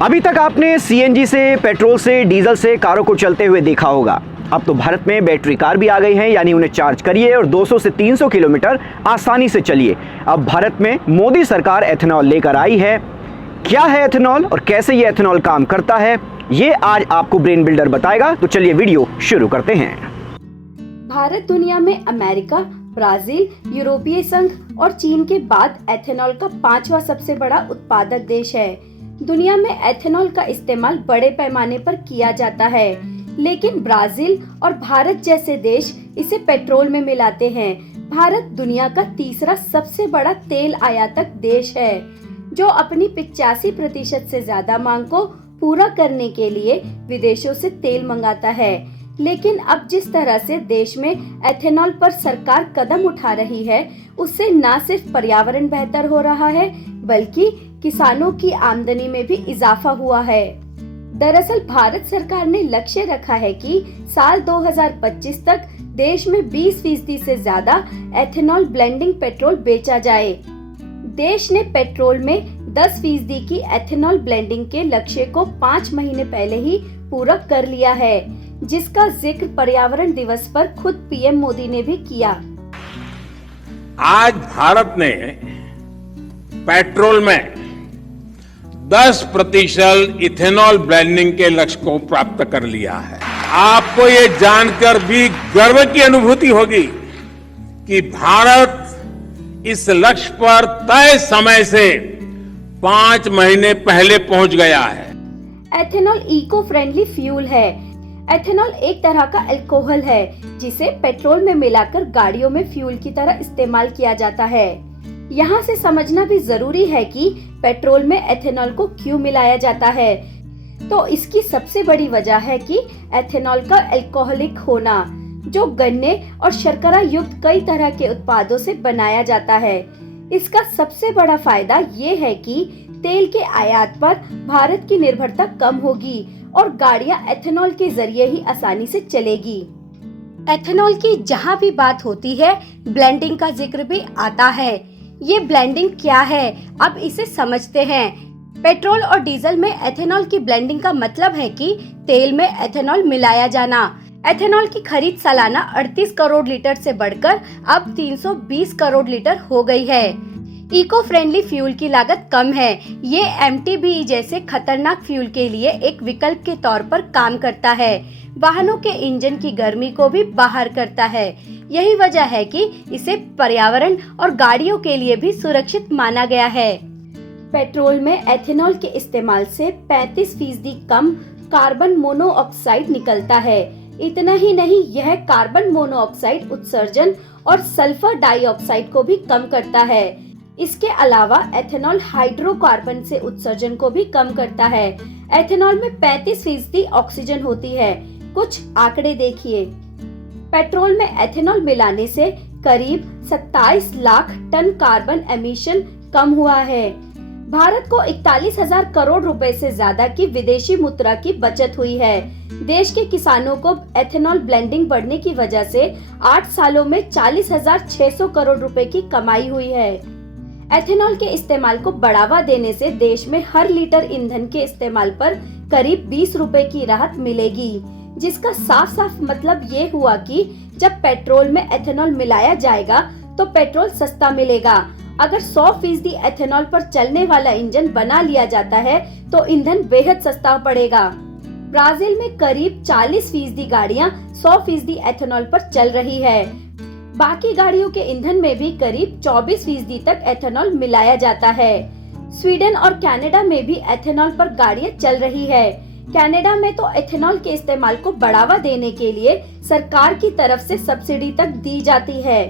अभी तक आपने सीएनजी से, पेट्रोल से, डीजल से कारों को चलते हुए देखा होगा। अब तो भारत में बैटरी कार भी आ गई हैं, यानी उन्हें चार्ज करिए और 200 से 300 किलोमीटर आसानी से चलिए। अब भारत में मोदी सरकार एथेनॉल लेकर आई है। क्या है एथेनॉल और कैसे ये एथेनॉल काम करता है, ये आज आपको ब्रेन बिल्डर बताएगा। तो चलिए वीडियो शुरू करते हैं। भारत दुनिया में अमेरिका, ब्राजील, यूरोपीय संघ और चीन के बाद एथेनॉल का 5वां सबसे बड़ा उत्पादक देश है। दुनिया में एथेनॉल का इस्तेमाल बड़े पैमाने पर किया जाता है, लेकिन ब्राजील और भारत जैसे देश इसे पेट्रोल में मिलाते हैं। भारत दुनिया का तीसरा सबसे बड़ा तेल आयातक देश है, जो अपनी 85% से ज्यादा मांग को पूरा करने के लिए विदेशों से तेल मंगाता है। लेकिन अब जिस तरह से देश में एथेनॉल पर सरकार कदम उठा रही है, उससे न सिर्फ पर्यावरण बेहतर हो रहा है, बल्कि किसानों की आमदनी में भी इजाफा हुआ है। दरअसल भारत सरकार ने लक्ष्य रखा है कि साल 2025 तक देश में 20% से ज्यादा एथेनॉल ब्लेंडिंग पेट्रोल बेचा जाए। देश ने पेट्रोल में 10% की एथेनॉल ब्लेंडिंग के लक्ष्य को 5 महीने पहले ही पूरा कर लिया है, जिसका जिक्र पर्यावरण दिवस पर खुद पीएम मोदी ने भी किया। आज भारत ने पेट्रोल में 10% इथेनॉल ब्लेंडिंग के लक्ष्य को प्राप्त कर लिया है। आपको ये जानकर भी गर्व की अनुभूति होगी कि भारत इस लक्ष्य पर तय समय से 5 महीने पहले पहुंच गया है। एथेनॉल इको फ्रेंडली फ्यूल है। एथेनॉल एक तरह का अल्कोहल है, जिसे पेट्रोल में मिलाकर गाड़ियों में फ्यूल की तरह इस्तेमाल किया जाता है। यहाँ से समझना भी जरूरी है कि पेट्रोल में एथेनॉल को क्यों मिलाया जाता है। तो इसकी सबसे बड़ी वजह है कि एथेनॉल का अल्कोहलिक होना, जो गन्ने और शर्करा युक्त कई तरह के उत्पादों से बनाया जाता है। इसका सबसे बड़ा फायदा ये है कि तेल के आयात पर भारत की निर्भरता कम होगी और गाड़ियां एथेनॉल के जरिए ही आसानी से चलेगी। एथेनॉल की जहाँ भी बात होती है, ब्लेंडिंग का जिक्र भी आता है। ये ब्लेंडिंग क्या है, अब इसे समझते हैं। पेट्रोल और डीजल में एथेनॉल की ब्लेंडिंग का मतलब है कि तेल में एथेनॉल मिलाया जाना। एथेनॉल की खरीद सालाना 38 करोड़ लीटर से बढ़कर अब 320 करोड़ लीटर हो गई है। इको फ्रेंडली फ्यूल की लागत कम है। ये एमटीबीई जैसे खतरनाक फ्यूल के लिए एक विकल्प के तौर पर काम करता है। वाहनों के इंजन की गर्मी को भी बाहर करता है। यही वजह है कि इसे पर्यावरण और गाड़ियों के लिए भी सुरक्षित माना गया है। पेट्रोल में एथेनॉल के इस्तेमाल से 35% कम कार्बन मोनोऑक्साइड निकलता है। इतना ही नहीं, यह कार्बन मोनोऑक्साइड उत्सर्जन और सल्फर डाइऑक्साइड को भी कम करता है। इसके अलावा एथेनॉल हाइड्रोकार्बन से उत्सर्जन को भी कम करता है। एथेनॉल में 35% ऑक्सीजन होती है। कुछ आंकड़े देखिए। पेट्रोल में एथेनॉल मिलाने से करीब 27 लाख टन कार्बन एमिशन कम हुआ है। भारत को 41,000 करोड़ रुपए से ज्यादा की विदेशी मुद्रा की बचत हुई है। देश के किसानों को एथेनॉल ब्लेंडिंग बढ़ने की वजह से 8 सालों में 40,600 करोड़ रुपए की कमाई हुई है। एथेनॉल के इस्तेमाल को बढ़ावा देने से देश में हर लीटर ईंधन के इस्तेमाल पर करीब 20 रुपए की राहत मिलेगी, जिसका साफ साफ मतलब ये हुआ कि जब पेट्रोल में एथेनॉल मिलाया जाएगा तो पेट्रोल सस्ता मिलेगा। अगर 100% एथेनॉल पर चलने वाला इंजन बना लिया जाता है तो ईंधन बेहद सस्ता पड़ेगा। ब्राजील में करीब 40% गाड़ियां 100% एथेनॉल पर चल रही है। बाकी गाड़ियों के ईंधन में भी करीब 24% तक एथेनॉल मिलाया जाता है। स्वीडन और कनाडा में भी एथेनॉल पर गाड़ियां चल रही है। कनाडा में तो एथेनॉल के इस्तेमाल को बढ़ावा देने के लिए सरकार की तरफ से सब्सिडी तक दी जाती है।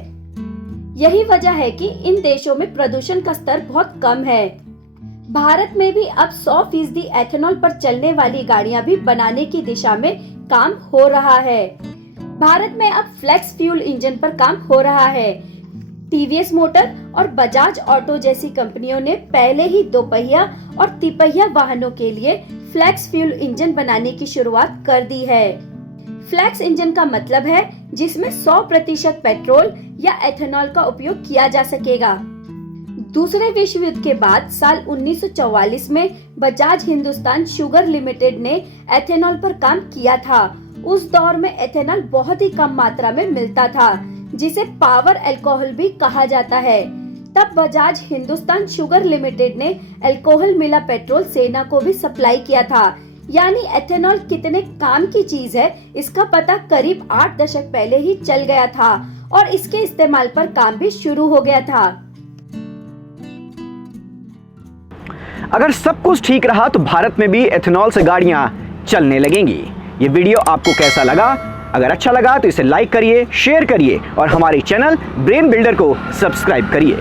यही वजह है कि इन देशों में प्रदूषण का स्तर बहुत कम है। भारत में भी अब 100% एथेनॉल पर चलने वाली गाड़ियां भी बनाने की दिशा में काम हो रहा है। भारत में अब फ्लेक्स फ्यूल इंजन पर काम हो रहा है। टीवीएस मोटर और बजाज ऑटो जैसी कंपनियों ने पहले ही 2 पहिया और तिपहिया वाहनों के लिए फ्लेक्स फ्यूल इंजन बनाने की शुरुआत कर दी है। फ्लेक्स इंजन का मतलब है जिसमें 100% पेट्रोल या एथेनॉल का उपयोग किया जा सकेगा। दूसरे विश्व युद्ध के बाद साल 1944 में बजाज हिंदुस्तान शुगर लिमिटेड ने एथेनॉल पर काम किया था। उस दौर में एथेनॉल बहुत ही कम मात्रा में मिलता था, जिसे पावर अल्कोहल भी कहा जाता है। तब बजाज हिंदुस्तान शुगर लिमिटेड ने अल्कोहल मिला पेट्रोल सेना को भी सप्लाई किया था। यानी एथेनॉल कितने काम की चीज है, इसका पता करीब 8 दशक पहले ही चल गया था और इसके इस्तेमाल पर काम भी शुरू हो गया था। अगर सब कुछ ठीक रहा तो भारत में भी एथेनॉल से गाड़ियां चलने लगेंगी। ये वीडियो आपको कैसा लगा? अगर अच्छा लगा तो इसे लाइक करिए, शेयर करिए और हमारे चैनल ब्रेन बिल्डर को सब्सक्राइब करिए।